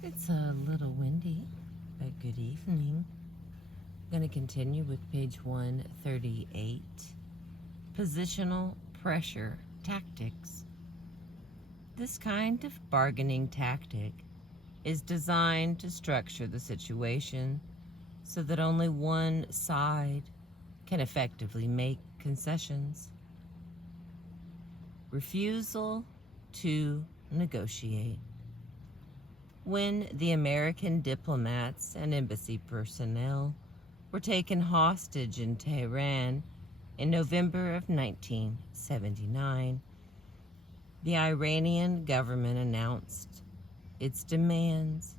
It's a little windy, but good evening. I'm going to continue with page 138. Positional pressure tactics. This kind of bargaining tactic is designed to structure the situation so that only one side can effectively make concessions. Refusal to negotiate. When the American diplomats and embassy personnel were taken hostage in Tehran in November of 1979, the Iranian government announced its demands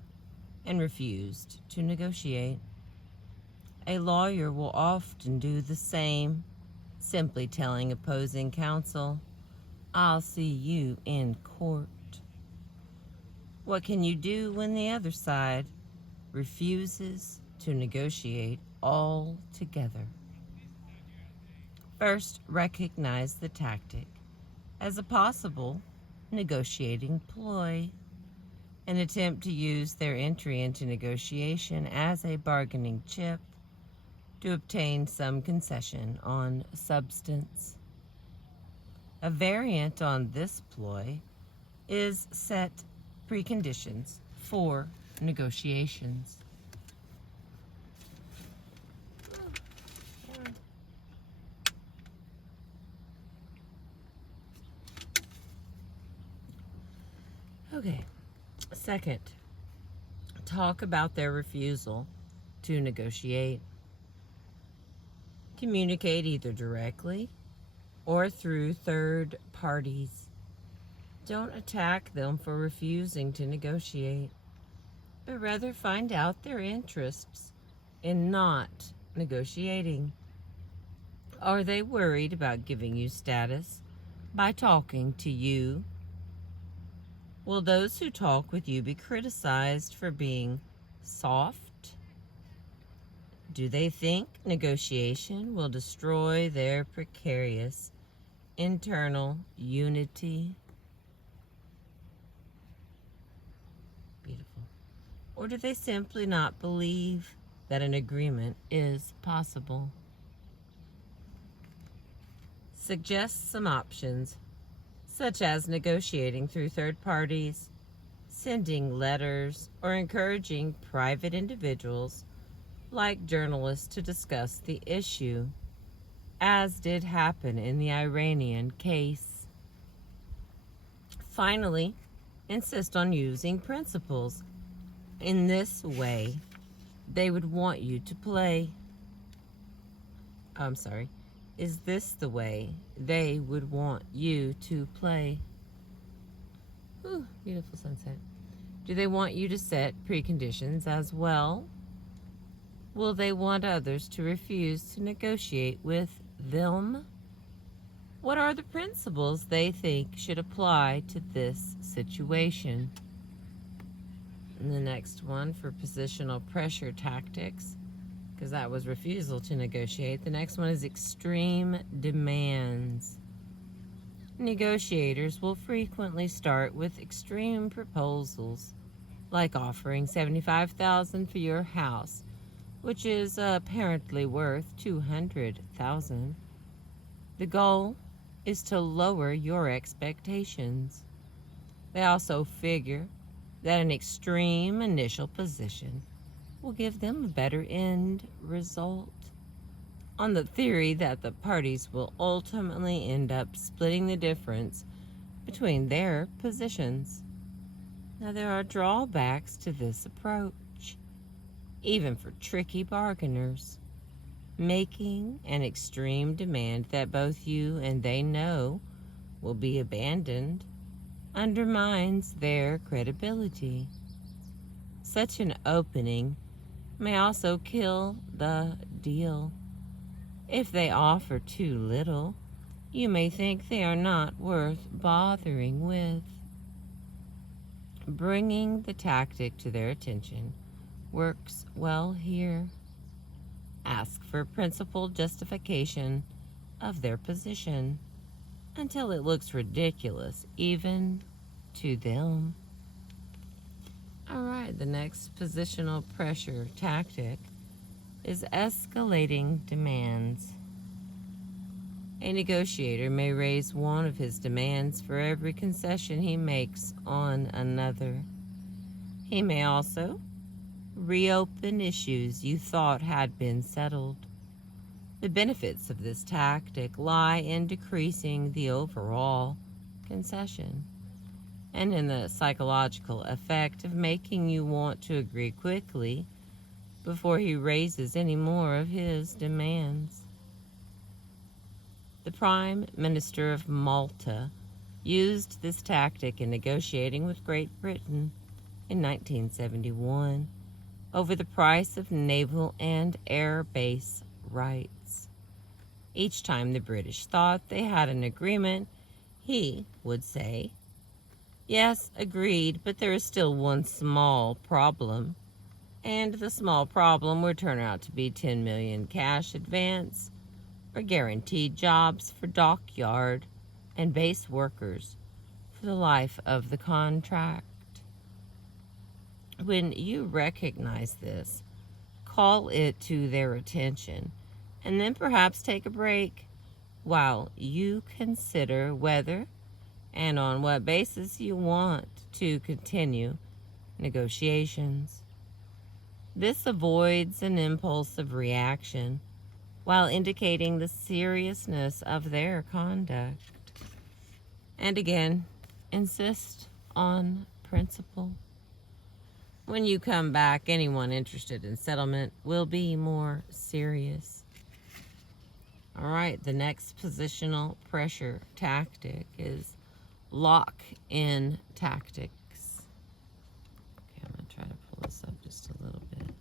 and refused to negotiate. A lawyer will often do the same, simply telling opposing counsel, "I'll see you in court." What can you do when the other side refuses to negotiate altogether? First, recognize the tactic as a possible negotiating ploy, an attempt to use their entry into negotiation as a bargaining chip to obtain some concession on substance. A variant on this ploy is set preconditions for negotiations. Okay, second, talk about their refusal to negotiate. Communicate either directly or through third parties. Don't attack them for refusing to negotiate, but rather find out their interests in not negotiating. Are they worried about giving you status by talking to you? Will those who talk with you be criticized for being soft? Do they think negotiation will destroy their precarious internal unity? Beautiful. Or do they simply not believe that an agreement is possible? Suggest some options, such as negotiating through third parties, sending letters, or encouraging private individuals like journalists to discuss the issue, as did happen in the Iranian case. Finally, insist on using principles. In this way, they would want you to play. Is this the way they would want you to play? Ooh, beautiful sunset. Do they want you to set preconditions as well? Will they want others to refuse to negotiate with them? What are the principles they think should apply to this situation? And the next one for positional pressure tactics, because that was refusal to negotiate. The next one is extreme demands. Negotiators will frequently start with extreme proposals, like offering $75,000 for your house, which is apparently worth $200,000. The goal is to lower your expectations. They also figure that an extreme initial position will give them a better end result, on the theory that the parties will ultimately end up splitting the difference between their positions. Now, there are drawbacks to this approach, even for tricky bargainers. Making an extreme demand that both you and they know will be abandoned undermines their credibility. Such an opening may also kill the deal. If they offer too little, you may think they are not worth bothering with. Bringing the tactic to their attention works well here. Ask for principled justification of their position until it looks ridiculous, even to them. All right. right, the next positional pressure tactic is escalating demands. A negotiator may raise one of his demands for every concession he makes on another. He may also reopen issues you thought had been settled. The benefits of this tactic lie in decreasing the overall concession and in the psychological effect of making you want to agree quickly before he raises any more of his demands. The Prime Minister of Malta used this tactic in negotiating with Great Britain in 1971 over the price of naval and air base rights. Each time the British thought they had an agreement, he would say, "Yes, agreed, but there is still one small problem." And the small problem would turn out to be 10 million cash advance or guaranteed jobs for dockyard and base workers for the life of the contract. When you recognize this, call it to their attention and then perhaps take a break while you consider whether and on what basis you want to continue negotiations. This avoids an impulsive reaction while indicating the seriousness of their conduct. And again, insist on principle. When you come back, anyone interested in settlement will be more serious. All right, the next positional pressure tactic is lock-in tactics. Okay, I'm going to try to pull this up just a little bit.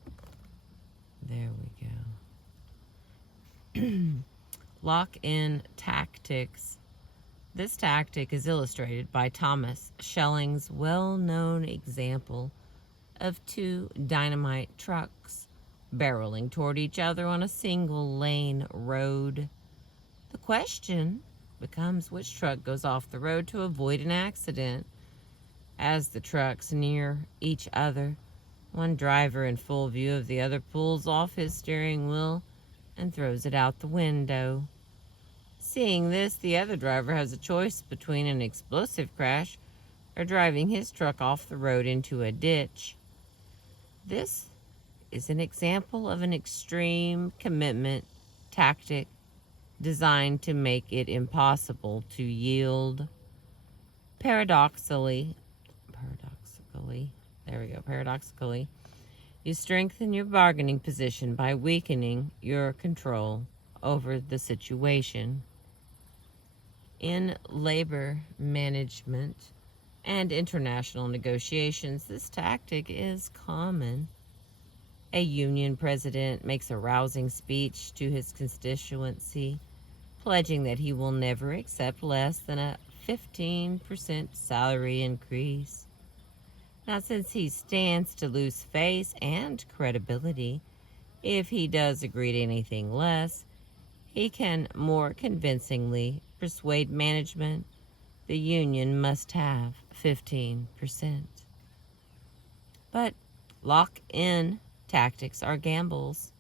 There we go. Lock-in tactics. This tactic is illustrated by Thomas Schelling's well-known example of two dynamite trucks barreling toward each other on a single-lane road. The question becomes which truck goes off the road to avoid an accident. As the trucks near each other, one driver in full view of the other pulls off his steering wheel and throws it out the window. Seeing this, the other driver has a choice between an explosive crash or driving his truck off the road into a ditch. This is an example of an extreme commitment tactic designed to make it impossible to yield. Paradoxically, you strengthen your bargaining position by weakening your control over the situation. In labor management and international negotiations, this tactic is common. A union president makes a rousing speech to his constituency, pledging that he will never accept less than a 15% salary increase. Now, since he stands to lose face and credibility if he does agree to anything less, he can more convincingly persuade management the union must have 15%. But lock-in tactics are gambles.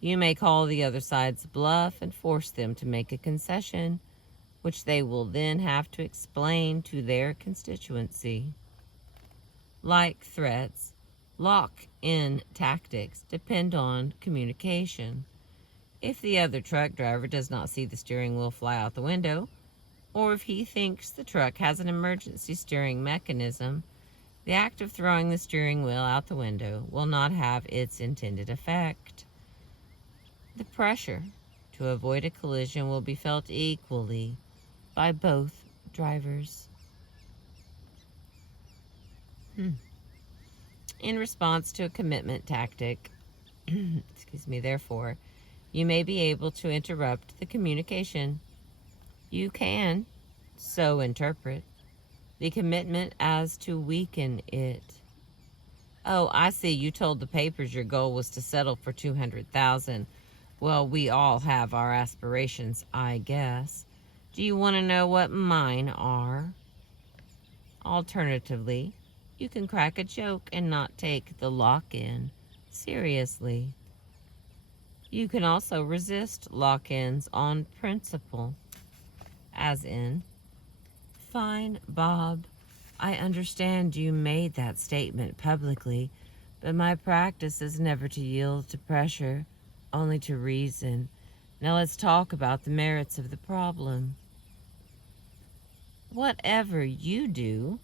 You may call the other side's bluff and force them to make a concession, which they will then have to explain to their constituency. Like threats, lock-in tactics depend on communication. If the other truck driver does not see the steering wheel fly out the window, or if he thinks the truck has an emergency steering mechanism, the act of throwing the steering wheel out the window will not have its intended effect. The pressure to avoid a collision will be felt equally by both drivers. In response to a commitment tactic, therefore, you may be able to interrupt the communication. You can so interpret the commitment as to weaken it. "Oh, I see, you told the papers your goal was to settle for 200,000. Well, we all have our aspirations, I guess. Do you want to know what mine are?" Alternatively, You can crack a joke and not take the lock-in seriously. You can also resist lock-ins on principle, as in, "Fine, Bob, I understand you made that statement publicly, but my practice is never to yield to pressure, only to reason. Now let's talk about the merits of the problem. Whatever you do,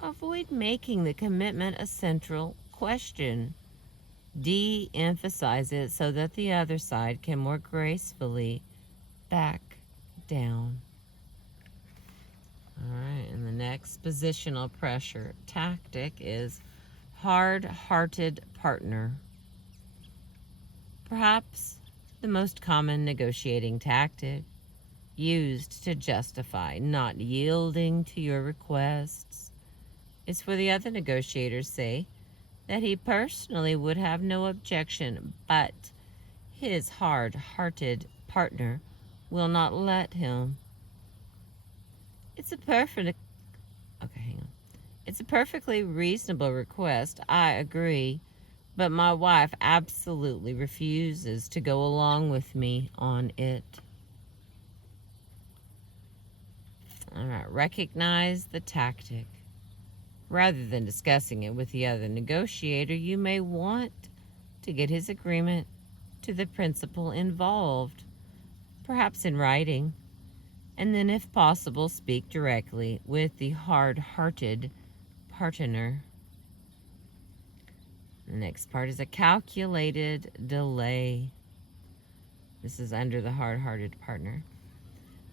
avoid making the commitment a central question. De-emphasize it so that the other side can more gracefully back down." All right, and the next positional pressure tactic is hard-hearted partner. Perhaps the most common negotiating tactic used to justify not yielding to your requests is for the other negotiator to say that he personally would have no objection, but his hard-hearted partner will not let him. It's a perfectly reasonable request, I agree, but my wife absolutely refuses to go along with me on it. All right, recognize the tactic. Rather than discussing it with the other negotiator, you may want to get his agreement to the principle involved, perhaps in writing, and then, if possible, speak directly with the hard-hearted partner. The next part is a calculated delay. This is under the hard-hearted partner.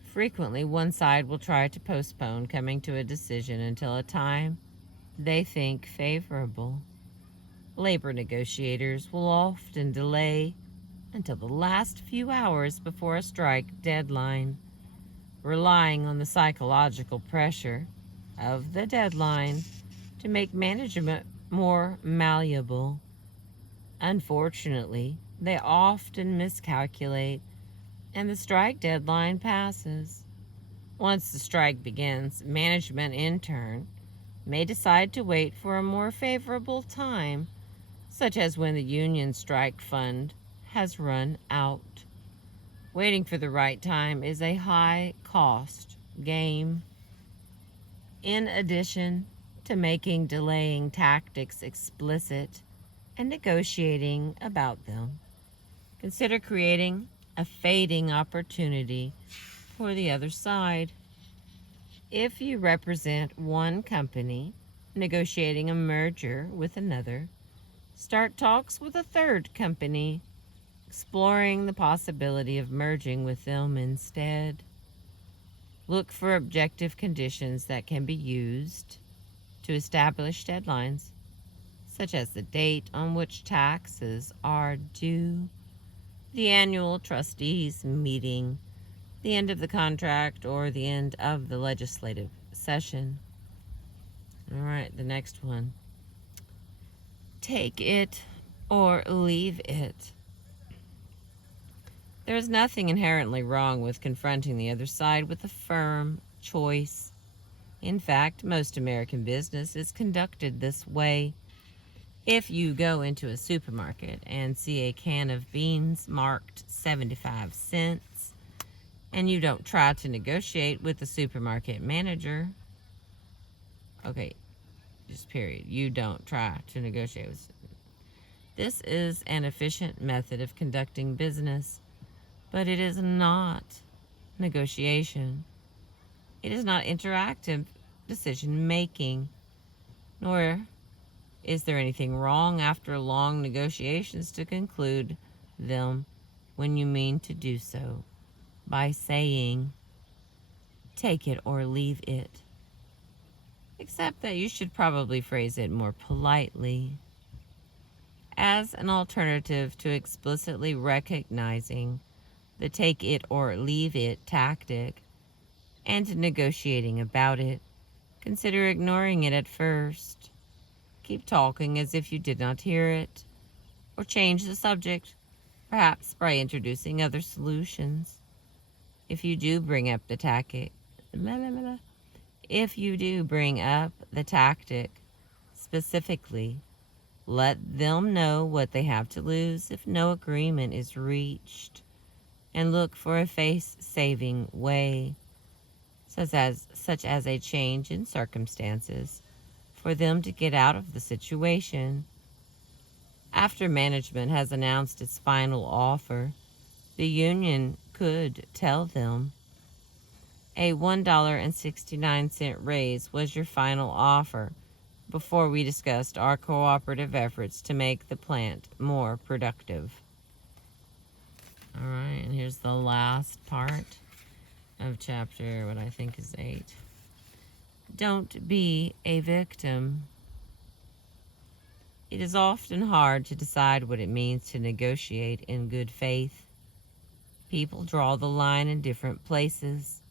Frequently, one side will try to postpone coming to a decision until a time they think favorable. Labor negotiators will often delay until the last few hours before a strike deadline, relying on the psychological pressure of the deadline to make management more malleable. Unfortunately, they often miscalculate and the strike deadline passes. Once the strike begins, management in turn may decide to wait for a more favorable time, such as when the union strike fund has run out. Waiting for the right time is a high-cost game. In addition to making delaying tactics explicit and negotiating about them, consider creating a fading opportunity for the other side. If you represent one company negotiating a merger with another, start talks with a third company, exploring the possibility of merging with them instead. Look for objective conditions that can be used to establish deadlines, such as the date on which taxes are due, the annual trustees meeting, the end of the contract, or the end of the legislative session. All right, the next one. Take it or leave it. There is nothing inherently wrong with confronting the other side with a firm choice. In fact, most American business is conducted this way. If you go into a supermarket and see a can of beans marked 75 cents, and you don't try to negotiate with the supermarket manager, okay, just period, you don't try to negotiate with. This is an efficient method of conducting business, but it is not negotiation. It is not interactive decision making, nor is there anything wrong after long negotiations to conclude them when you mean to do so by saying, take it or leave it. Except that you should probably phrase it more politely. As an alternative to explicitly recognizing the take it or leave it tactic and negotiating about it, consider ignoring it at first. Keep talking as if you did not hear it, or change the subject, perhaps by introducing other solutions. If you do bring up the tactic, Specifically, let them know what they have to lose if no agreement is reached, and look for a face-saving way, such as a change in circumstances, for them to get out of the situation. After management has announced its final offer, the union could tell them, a $1.69 raise was your final offer before we discussed our cooperative efforts to make the plant more productive. All right, and here's the last part of chapter, what I think is 8. Don't be a victim. It is often hard to decide what it means to negotiate in good faith. People draw the line in different places.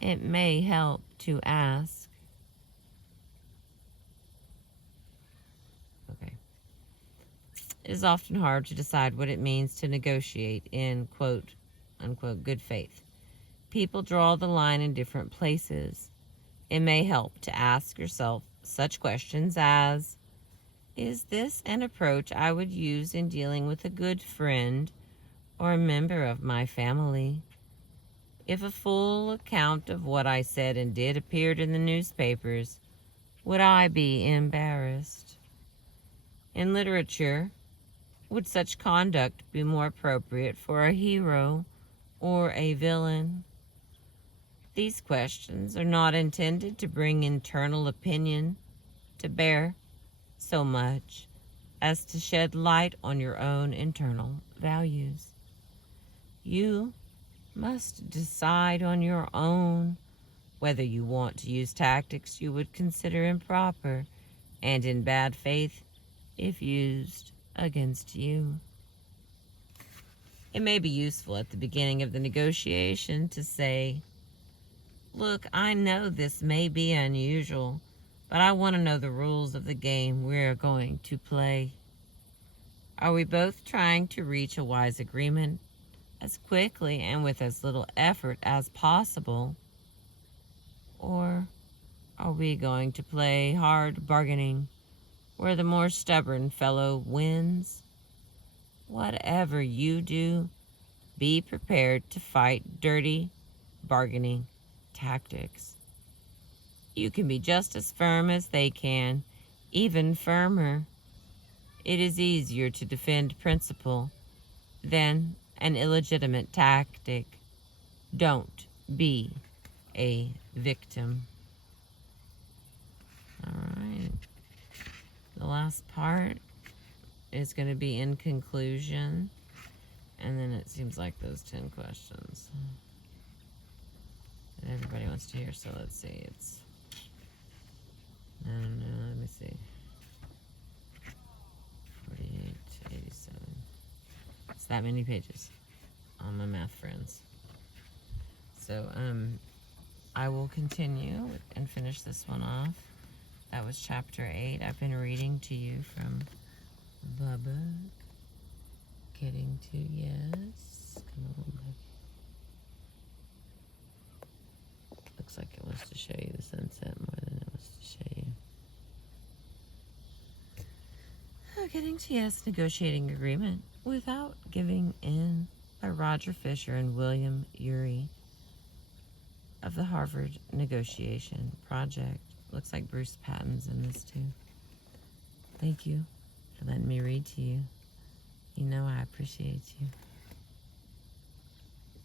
It may help to ask. Okay. It is often hard to decide what it means to negotiate in quote unquote good faith. People draw the line in different places. It may help to ask yourself such questions as, is this an approach I would use in dealing with a good friend or a member of my family? If a full account of what I said and did appeared in the newspapers, would I be embarrassed? In literature, would such conduct be more appropriate for a hero or a villain? These questions are not intended to bring internal opinion to bear so much as to shed light on your own internal values. You must decide on your own whether you want to use tactics you would consider improper and in bad faith if used against you. It may be useful at the beginning of the negotiation to say, look, I know this may be unusual, but I want to know the rules of the game we're going to play. Are we both trying to reach a wise agreement as quickly and with as little effort as possible? Or are we going to play hard bargaining where the more stubborn fellow wins? Whatever you do, be prepared to fight dirty bargaining tactics. You can be just as firm as they can, even firmer. It is easier to defend principle than an illegitimate tactic. Don't be a victim. All right. The last part is going to be in conclusion, and then it seems like those 10 questions that everybody wants to hear. So let's see. It's, I don't know, let me see. 48 to 87. It's that many pages on my math friends. So, I will continue and finish this one off. That was chapter 8. I've been reading to you from the book. Getting to, yes. Come on, baby. Looks like it was to show you the sunset more than it was to show you. Getting to Yes, Negotiating Agreement Without Giving In by Roger Fisher and William Ury of the Harvard Negotiation Project. Looks like Bruce Patton's in this too. Thank you for letting me read to you. You know I appreciate you.